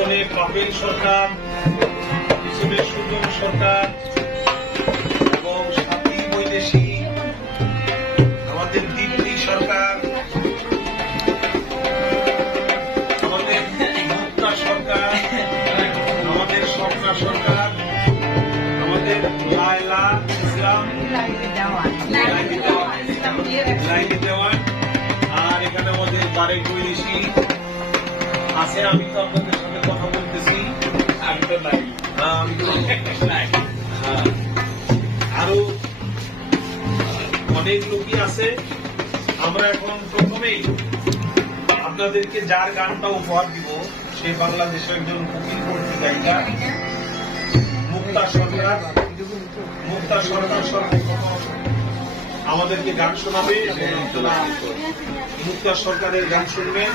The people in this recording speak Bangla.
পিছনে পাপেল সরকার, পিছনে সুজন সরকার এবং সাথী বৈদেশিক, আমাদের দীপ্তি সরকার, আমাদের মুক্তা সরকার, আমাদের স্বপ্না সরকার, আমাদের লায়লা ইসলাম, লাইলি দেওয়ান, আর এখানে আমাদের বারেক বৈদেশি আছে। আমি তো আপনাদের সাথে কথা বলতেছি, আমি তো নাই, আরো অনেক লোকই আছে। আমরা এখন প্রথমেই আপনাদেরকে যার গানটা উপহার দিব সে বাংলাদেশের একজন কোকিলবর্তী গায়িকা মুক্তা সরকার। মুক্তা সরকার সর্বপ্রথম আমাদেরকে গান শোনাবে। মুক্তা সরকারের গান শুনবেন।